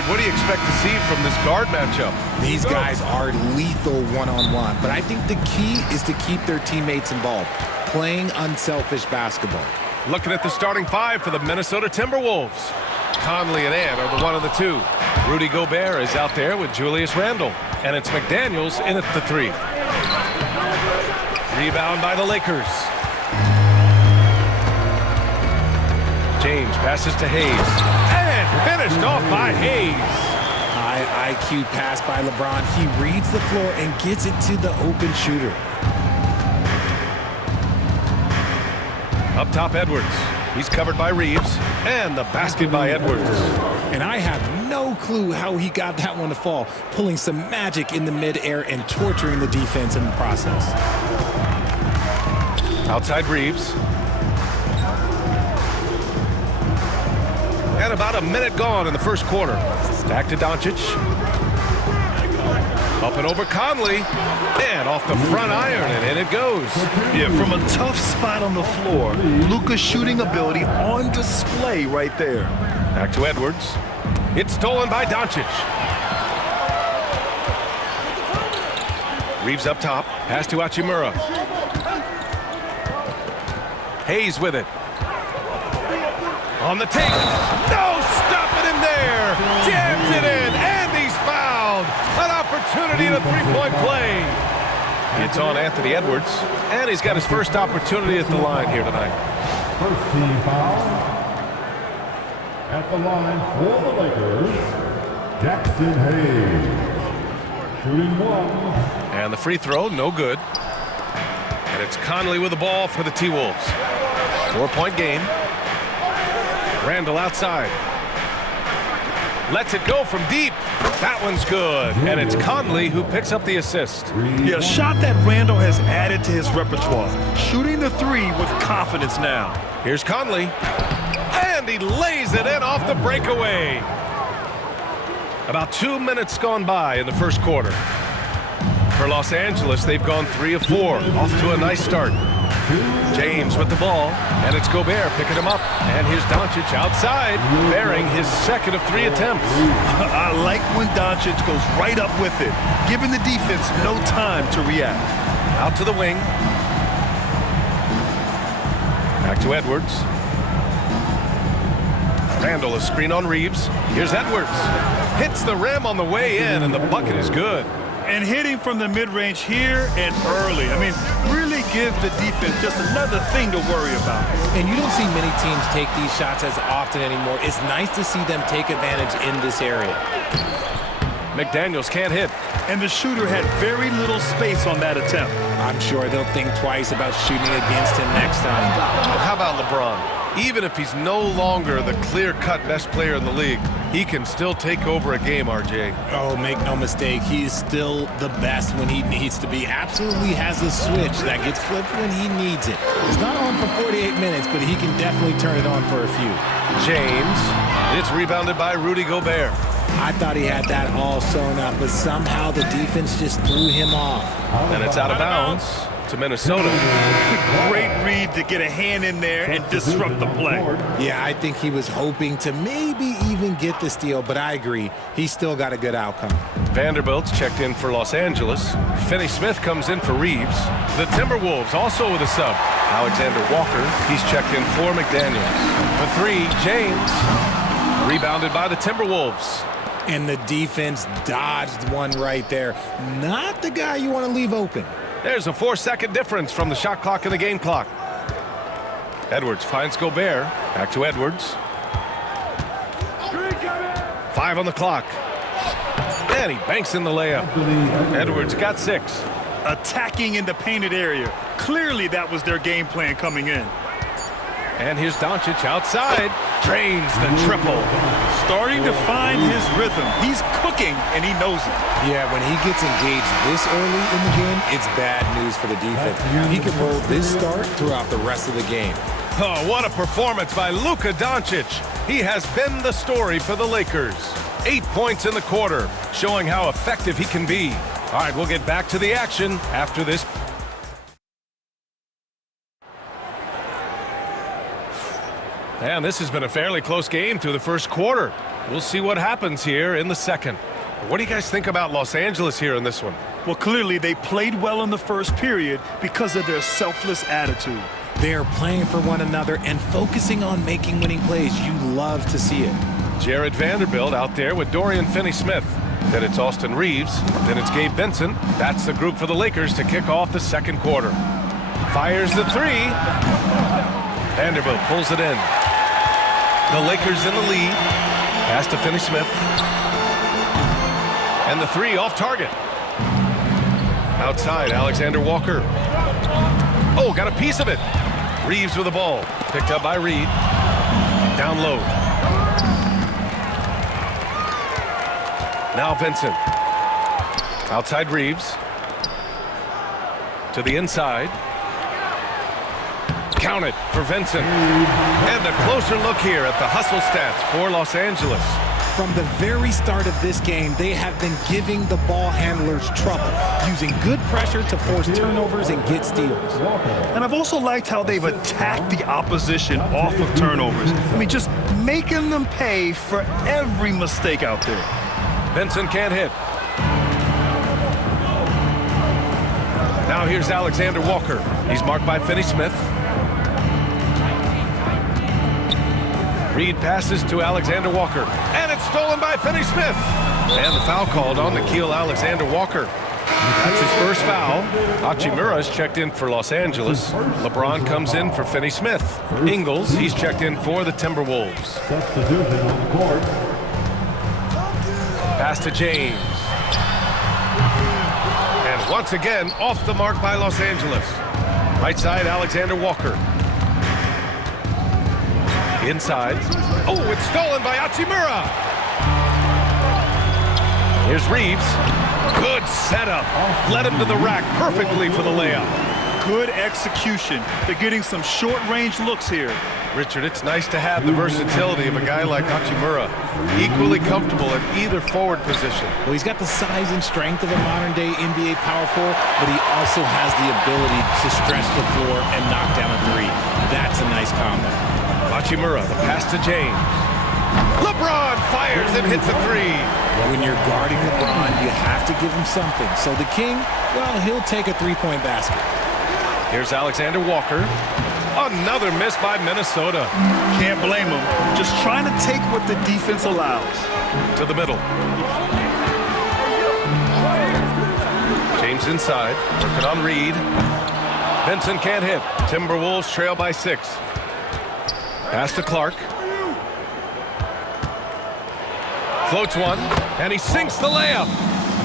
Richard, what do you expect to see from this guard matchup? These guys are lethal one-on-one, but I think the key is to keep their teammates involved, playing unselfish basketball. Looking at the starting five for the Minnesota Timberwolves. Conley and Ant are the one of the two. Rudy Gobert is out there with Julius Randle, and it's McDaniels in at the three. Rebound by the Lakers. James passes to Hayes, and finished off by Hayes. High IQ pass by LeBron. He reads the floor and gets it to the open shooter. Up top, Edwards. He's covered by Reeves, and the basket by Edwards. And I have no clue how he got that one to fall, pulling some magic in the midair and torturing the defense in the process. Outside Reeves. And about a minute gone in the first quarter. Back to Doncic. Up and over Conley. And off the front iron, and in it goes. Yeah, from a tough spot on the floor, Luka's shooting ability on display right there. Back to Edwards. It's stolen by Doncic. Reeves up top. Pass to Hachimura. Hayes with it. On the take. No stopping him there. Jams it in, and he's fouled. An opportunity in a three-point play. It's on Anthony Edwards, and he's got his first opportunity at the line here tonight. First team foul at the line for the Lakers, Jackson Hayes. Shooting one. And the free throw, no good. And it's Conley with the ball for the T-Wolves. 4-point game. Randle outside. Lets it go from deep. That one's good. And it's Conley who picks up the assist. Yeah, a shot that Randle has added to his repertoire. Shooting the three with confidence now. Here's Conley. And he lays it in off the breakaway. About 2 minutes gone by in the first quarter. For Los Angeles, they've gone 3 of 4. Off to a nice start. James with the ball, and it's Gobert picking him up. And here's Doncic outside, bearing his second of 3 attempts. I like when Doncic goes right up with it, giving the defense no time to react. Out to the wing. Back to Edwards. Randle, a screen on Reeves. Here's Edwards. Hits the rim on the way in, and the bucket is good. And hitting from the mid-range here and early. I mean, really give the defense just another thing to worry about. And you don't see many teams take these shots as often anymore. It's nice to see them take advantage in this area. McDaniels can't hit. And the shooter had very little space on that attempt. I'm sure they'll think twice about shooting against him next time. But how about LeBron? Even if he's no longer the clear-cut best player in the league, he can still take over a game, RJ. Oh, make no mistake, he is still the best when he needs to be. Absolutely has a switch that gets flipped when he needs it. It's not on for 48 minutes, but he can definitely turn it on for a few. James. It's rebounded by Rudy Gobert. I thought he had that all sewn up, but somehow the defense just threw him off. And it's out of bounds to Minnesota. Great read to get a hand in there and disrupt the play. Yeah, I think he was hoping to maybe even get the steal, but I agree. He still got a good outcome. Vanderbilt's checked in for Los Angeles. Finney Smith comes in for Reeves. The Timberwolves also with a sub. Alexander Walker, he's checked in for McDaniels. For 3, James. Rebounded by the Timberwolves. And the defense dodged one right there. Not the guy you want to leave open. There's a 4-second difference from the shot clock and the game clock. Edwards finds Gobert. Back to Edwards. 5 on the clock. And he banks in the layup. Edwards got 6. Attacking in the painted area. Clearly that was their game plan coming in. And here's Doncic outside. Drains the triple. Starting to find his rhythm. He's cooking, and he knows it. Yeah, when he gets engaged this early in the game, it's bad news for the defense. He can roll this start throughout the rest of the game. Oh, what a performance by Luka Doncic. He has been the story for the Lakers. 8 points in the quarter, showing how effective he can be. All right, we'll get back to the action after this. And this has been a fairly close game through the first quarter. We'll see what happens here in the second. What do you guys think about Los Angeles here in this one? Well, clearly they played well in the first period because of their selfless attitude. They're playing for one another and focusing on making winning plays. You love to see it. Jared Vanderbilt out there with Dorian Finney-Smith. Then it's Austin Reeves. Then it's Gabe Vincent. That's the group for the Lakers to kick off the second quarter. Fires the three. Vanderbilt pulls it in. The Lakers in the lead. Pass to Finney-Smith. And the three off target. Outside, Alexander Walker. Oh, got a piece of it. Reeves with the ball. Picked up by Reed. Down low. Now Vincent. Outside Reeves. To the inside. Counted for Vincent. And a closer look here at the hustle stats for Los Angeles. From the very start of this game, they have been giving the ball handlers trouble, using good pressure to force turnovers and get steals. And I've also liked how they've attacked the opposition off of turnovers. I mean, just making them pay for every mistake out there. Vincent can't hit. Now here's Alexander Walker. He's marked by Finney-Smith. Reed passes to Alexander Walker. And it's stolen by Finney-Smith. And the foul called on Nickeil Alexander-Walker. That's his first foul. Hachimura's checked in for Los Angeles. LeBron comes in for Finney-Smith. Ingles, he's checked in for the Timberwolves. Substitution on the court. Pass to James. And once again, off the mark by Los Angeles. Right side, Alexander Walker. Inside. Oh, it's stolen by Hachimura. Here's Reeves. Good setup. Led him to the rack perfectly for the layup. Good execution. They're getting some short-range looks here. Richard, it's nice to have the versatility of a guy like Hachimura. Equally comfortable at either forward position. Well, he's got the size and strength of a modern-day NBA power forward, but he also has the ability to stretch the floor and knock down a three. That's a nice combo. Hachimura, the pass to James. LeBron fires and hits a three. When you're guarding LeBron, you have to give him something. So the King, well, he'll take a three-point basket. Here's Alexander Walker. Another miss by Minnesota. Can't blame him. Just trying to take what the defense allows. To the middle. James inside. Working on Reed. Vincent can't hit. Timberwolves trail by 6. Pass to Clark. Floats one, and he sinks the layup.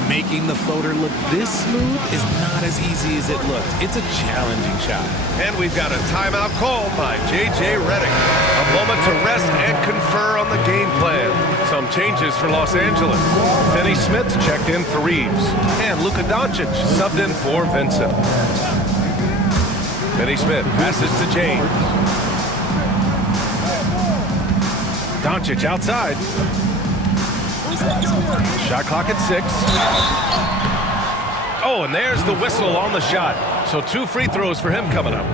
Making the floater look this smooth is not as easy as it looked. It's a challenging shot. And we've got a timeout called by J.J. Redick. A moment to rest and confer on the game plan. Some changes for Los Angeles. Finney-Smith checked in for Reeves. And Luka Doncic subbed in for Vincent. Finney-Smith passes to James. Doncic outside. Shot clock at 6. Oh, and there's the whistle on the shot. So 2 free throws for him coming up.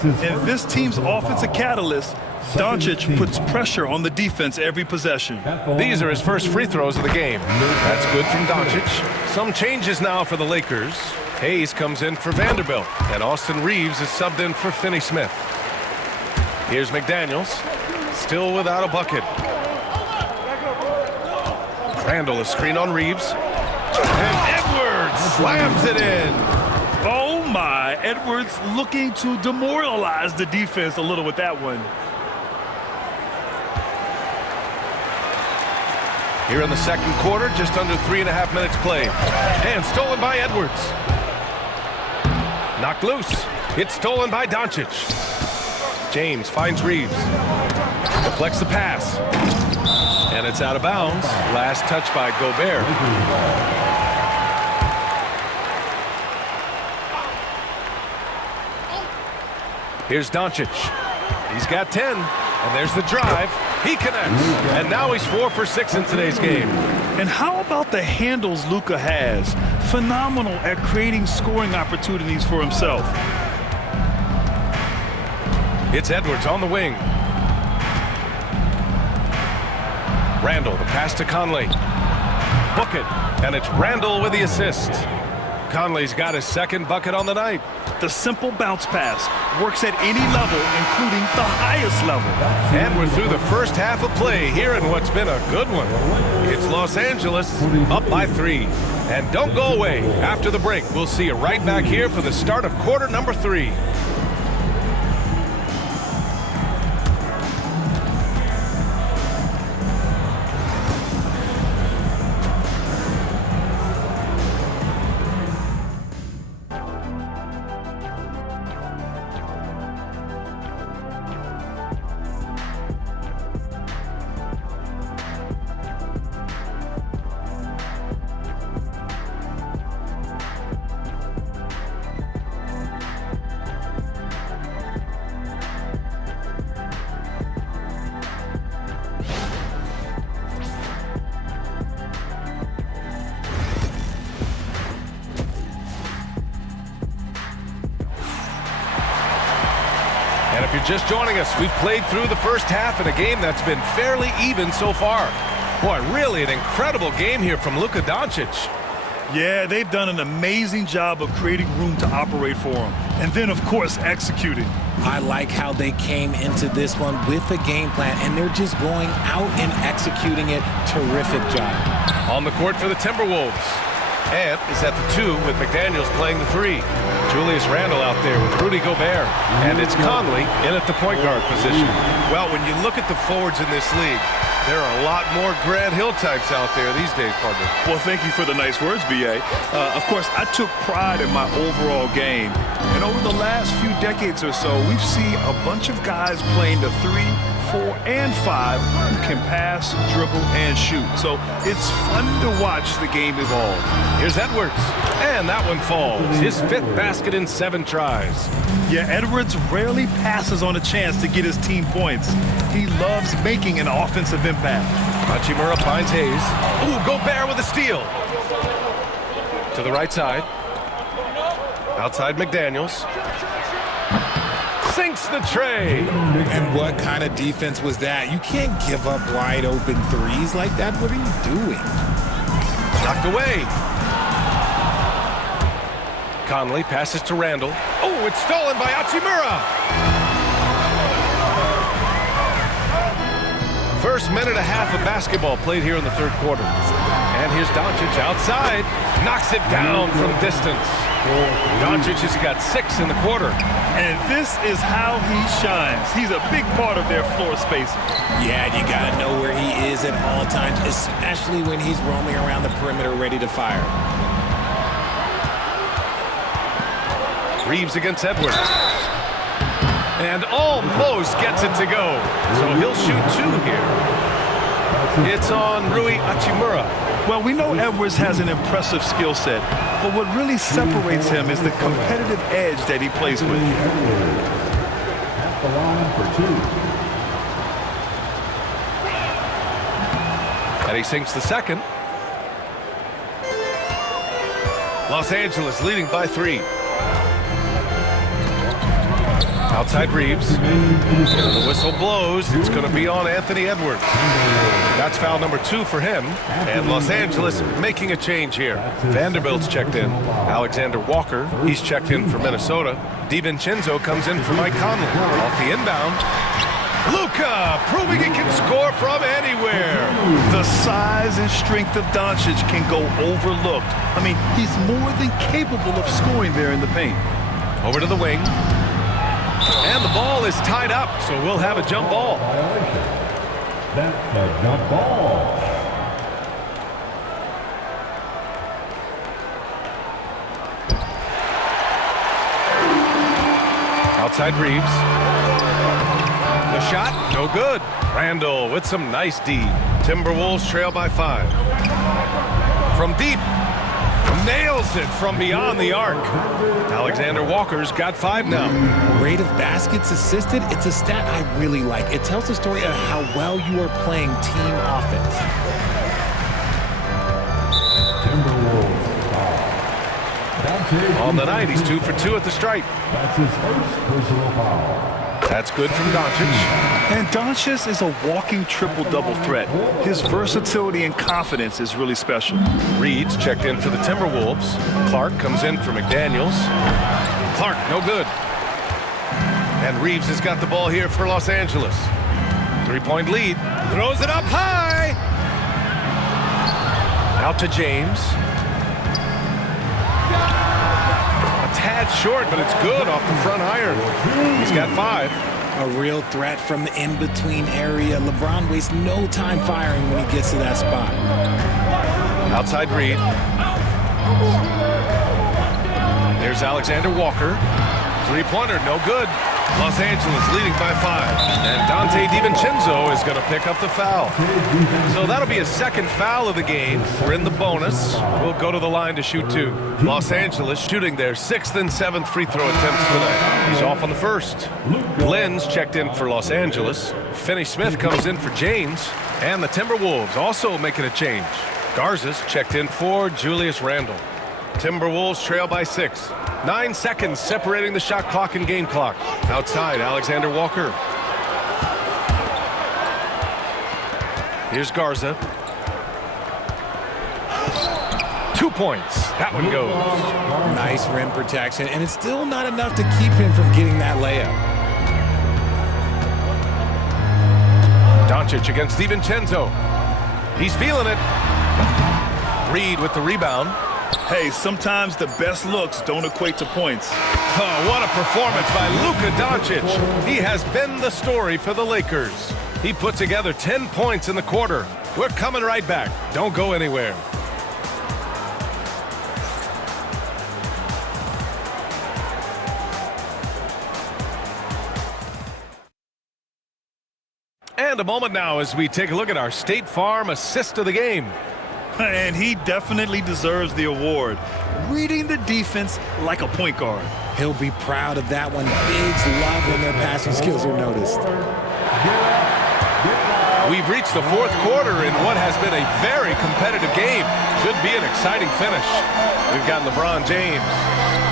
And this team's offensive catalyst, Doncic puts pressure on the defense every possession. These are his first free throws of the game. That's good from Doncic. Some changes now for the Lakers. Hayes comes in for Vanderbilt, and Austin Reeves is subbed in for Finney-Smith. Here's McDaniels, still without a bucket. Randall, a screen on Reeves. And Edwards slams it in. Oh my, Edwards looking to demoralize the defense a little with that one. Here in the second quarter, just under 3.5 minutes played. And stolen by Edwards. Knocked loose. It's stolen by Doncic. James finds Reeves. Deflects the pass. And it's out of bounds. Last touch by Gobert. Here's Doncic. He's got 10. And there's the drive. He connects. And now he's 4 for 6 in today's game. And how about the handles Luka has? Phenomenal at creating scoring opportunities for himself. It's Edwards on the wing. Randall, the pass to Conley. Book it, and it's Randall with the assist. Conley's got his second bucket on the night. The simple bounce pass works at any level, including the highest level. And we're through the first half of play here in what's been a good one. It's Los Angeles up by 3. And don't go away. After the break, we'll see you right back here for the start of quarter number 3. And if you're just joining us, we've played through the first half in a game that's been fairly even so far. Boy, really an incredible game here from Luka Doncic. Yeah, they've done an amazing job of creating room to operate for him. And then, of course, executing. I like how they came into this one with a game plan, and they're just going out and executing it. Terrific job. On the court for the Timberwolves. Ant is at the 2 with McDaniels playing the 3. Julius Randle out there with Rudy Gobert. And it's Conley in at the point guard position. Well, when you look at the forwards in this league, there are a lot more Grant Hill types out there these days, partner. Well, thank you for the nice words, B.A. Of course, I took pride in my overall game. And over the last few decades or so, we've seen a bunch of guys playing the 3, 4, and 5 who can pass, dribble, and shoot. So it's fun to watch the game evolve. Here's Edwards. And that one falls. His 5th basket in 7 tries. Yeah, Edwards rarely passes on a chance to get his team points. He loves making an offensive impact. Hachimura finds Hayes. Ooh, Gobert with a steal. To the right side. Outside McDaniels. Sinks the tray. And what kind of defense was that? You can't give up wide open threes like that. What are you doing? Knocked away. Conley passes to Randall. Oh, it's stolen by Hachimura. First minute and a half of basketball played here in the third quarter. And here's Doncic outside. Knocks it down from distance. Doncic has got 6 in the quarter. And this is how he shines. He's a big part of their floor spacing. Yeah, you got to know where he is at all times, especially when he's roaming around the perimeter ready to fire. Reeves against Edwards. And almost gets it to go. So he'll shoot 2 here. It's on Rui Hachimura. Well, we know Edwards has an impressive skill set, but what really separates him is the competitive edge that he plays with. At the line for 2. And he sinks the second. Los Angeles leading by 3. Outside Reeves. And the whistle blows. It's going to be on Anthony Edwards. That's foul number 2 for him. And Los Angeles making a change here. Vanderbilt's checked in. Alexander Walker, he's checked in for Minnesota. DiVincenzo comes in for Mike Conley. Off the inbound. Luka proving he can score from anywhere. The size and strength of Doncic can go overlooked. I mean, he's more than capable of scoring there in the paint. Over to the wing. And the ball is tied up, so we'll have a jump ball. That's a jump ball. Outside Reeves. The shot, no good. Randall with some nice D. Timberwolves trail by 5. From deep. Nails it from beyond the arc. Alexander Walker's got 5 now. Rate of baskets assisted, it's a stat I really like. It tells the story of how well you are playing team offense. Timberwolves. On the night, he's 2 for 2 at the stripe. That's his first personal foul. That's good from Doncic. And Doncic is a walking triple-double threat. His versatility and confidence is really special. Reed's checked in for the Timberwolves. Clark comes in for McDaniels. Clark, no good. And Reeves has got the ball here for Los Angeles. 3-point lead. Throws it up high. Out to James. A tad short, but it's good off the front iron. He's got 5. A real threat from the in-between area. LeBron wastes no time firing when he gets to that spot. Outside Reed. There's Alexander Walker. 3-pointer, no good. Los Angeles leading by 5. And Dante DiVincenzo is going to pick up the foul. So that'll be his second foul of the game. We're in the bonus. We'll go to the line to shoot 2. Los Angeles shooting their 6th and 7th free throw attempts tonight. He's off on the first. Glenn's checked in for Los Angeles. Finney Smith comes in for James. And the Timberwolves also making a change. Garza's checked in for Julius Randle. Timberwolves trail by 6. 9 seconds separating the shot clock and game clock. Outside, Alexander Walker. Here's Garza. 2 points. That one goes. Nice rim protection, and it's still not enough to keep him from getting that layup. Doncic against DiVincenzo. He's feeling it. Reed with the rebound. Hey, sometimes the best looks don't equate to points. Oh, what a performance by Luka Doncic. He has been the story for the Lakers. He put together 10 points in the quarter. We're coming right back. Don't go anywhere. And a moment now as we take a look at our State Farm assist of the game. And he definitely deserves the award. Reading the defense like a point guard. He'll be proud of that one. Bigs love when their passing skills are noticed. We've reached the 4th quarter in what has been a very competitive game. Should be an exciting finish. We've got LeBron James.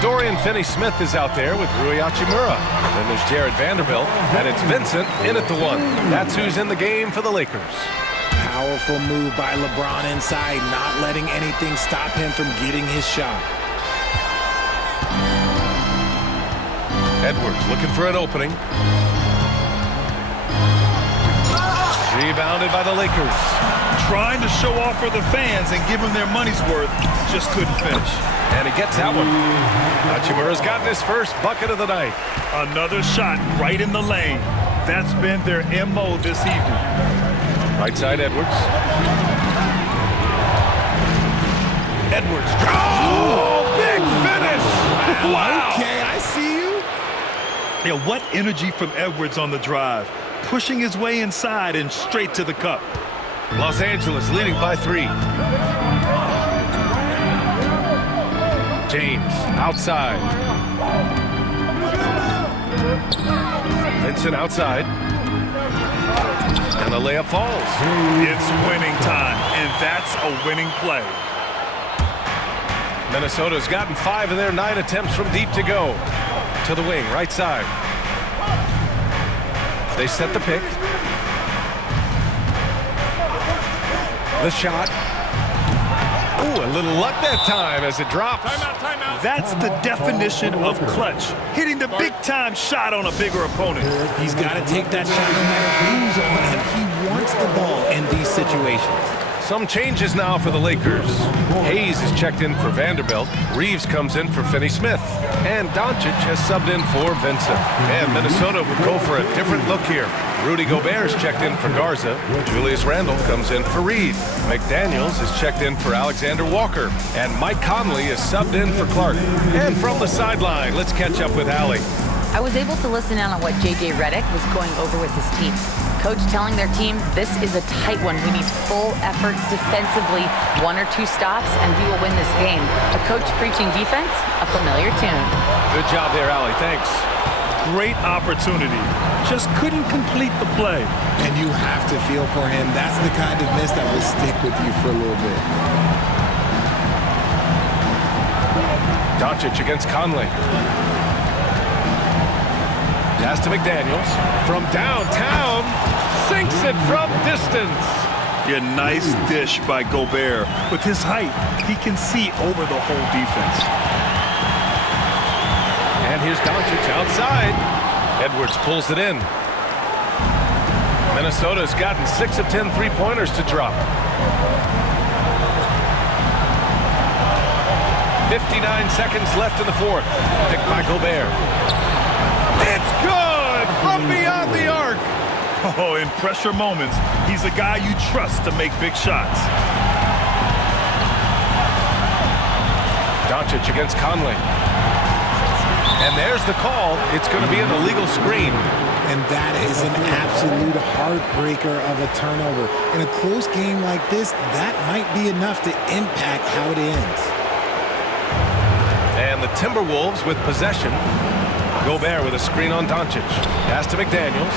Dorian Finney-Smith is out there with Rui Hachimura. Then there's Jared Vanderbilt, and it's Vincent in at the 1. That's who's in the game for the Lakers. Powerful move by LeBron inside, not letting anything stop him from getting his shot. Edwards looking for an opening. Rebounded by the Lakers. Trying to show off for the fans and give them their money's worth, just couldn't finish. And he gets that one. Hachimura's gotten his first bucket of the night. Another shot right in the lane. That's been their MO this evening. Right side, Edwards. Edwards. Oh, big finish! Wow! Okay, I see you. Yeah, what energy from Edwards on the drive. Pushing his way inside and straight to the cup. Los Angeles leading by 3. James outside. Vincent outside. And the layup falls. It's winning time, and that's a winning play. Minnesota's gotten 5 of their 9 attempts from deep to go. To the wing, right side. They set the pick. The shot. Ooh, a little luck that time as it drops. Timeout. That's the definition of clutch. Hitting the big-time shot on a bigger opponent. He's got to take that shot no matter who's on him. He wants the ball in these situations. Some changes now for the Lakers. Hayes is checked in for Vanderbilt. Reeves comes in for Finney-Smith. And Doncic has subbed in for Vincent. And Minnesota would go for a different look here. Rudy Gobert is checked in for Garza. Julius Randle comes in for Reed. McDaniels is checked in for Alexander Walker. And Mike Conley is subbed in for Clark. And from the sideline, let's catch up with Allie. I was able to listen in on what J.J. Redick was going over with his team. Coach telling their team, this is a tight one. We need full effort defensively, 1 or 2 stops, and we will win this game. A coach preaching defense, a familiar tune. Good job there, Allie. Thanks. Great opportunity. Just couldn't complete the play. And you have to feel for him. That's the kind of miss that will stick with you for a little bit. Doncic against Conley. Pass to McDaniels. From downtown, sinks it from distance. Yeah, nice dish by Gobert. With his height, he can see over the whole defense. And here's Doncic outside. Edwards pulls it in. Minnesota's gotten 6 of 10 three-pointers to drop. 59 seconds left in the fourth. Picked by Gobert. It's good from beyond the arc. Oh, in pressure moments, he's a guy you trust to make big shots. Doncic against Conley. And there's the call. It's going to be an illegal screen. And that is an absolute heartbreaker of a turnover. In a close game like this, that might be enough to impact how it ends. And the Timberwolves with possession. Gobert with a screen on Doncic. Pass to McDaniels.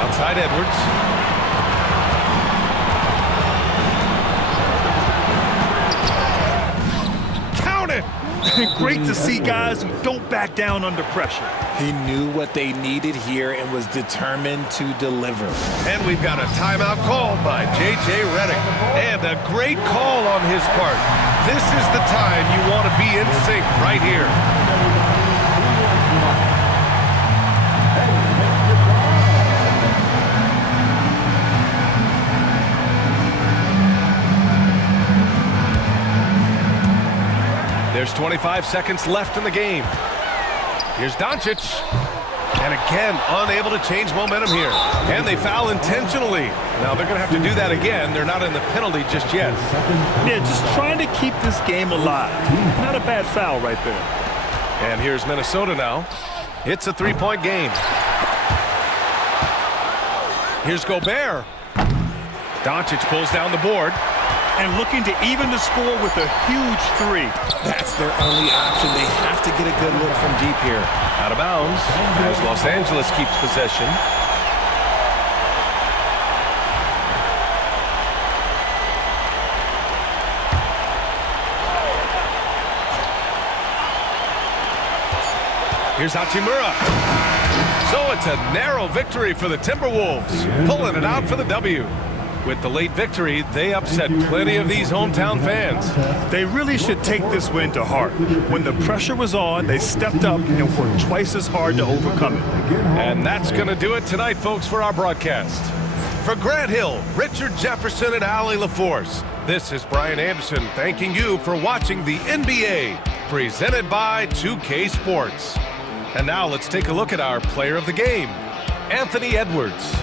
Outside Edwards. Count it! Great to see guys who don't back down under pressure. He knew what they needed here and was determined to deliver. And we've got a timeout called by J.J. Redick. And a great call on his part. This is the time you want to be in sync right here. There's 25 seconds left in the game. Here's Doncic. And again, unable to change momentum here. And they foul intentionally. Now they're going to have to do that again. They're not in the penalty just yet. Yeah, just trying to keep this game alive. Not a bad foul right there. And here's Minnesota now. It's a three-point game. Here's Gobert. Doncic pulls down the board. And looking to even the score with a huge three. That's their only option. They have to get a good look from deep here. Out of bounds as Los Angeles keeps possession. Here's Hachimura. So it's a narrow victory for the Timberwolves, pulling it out for the W. With the late victory, they upset plenty of these hometown fans. They really should take this win to heart. When the pressure was on, they stepped up and worked twice as hard to overcome it. And that's going to do it tonight, folks, for our broadcast. For Grant Hill, Richard Jefferson, and Allie LaForce, this is Brian Anderson thanking you for watching the NBA, presented by 2K Sports. And now let's take a look at our player of the game, Anthony Edwards.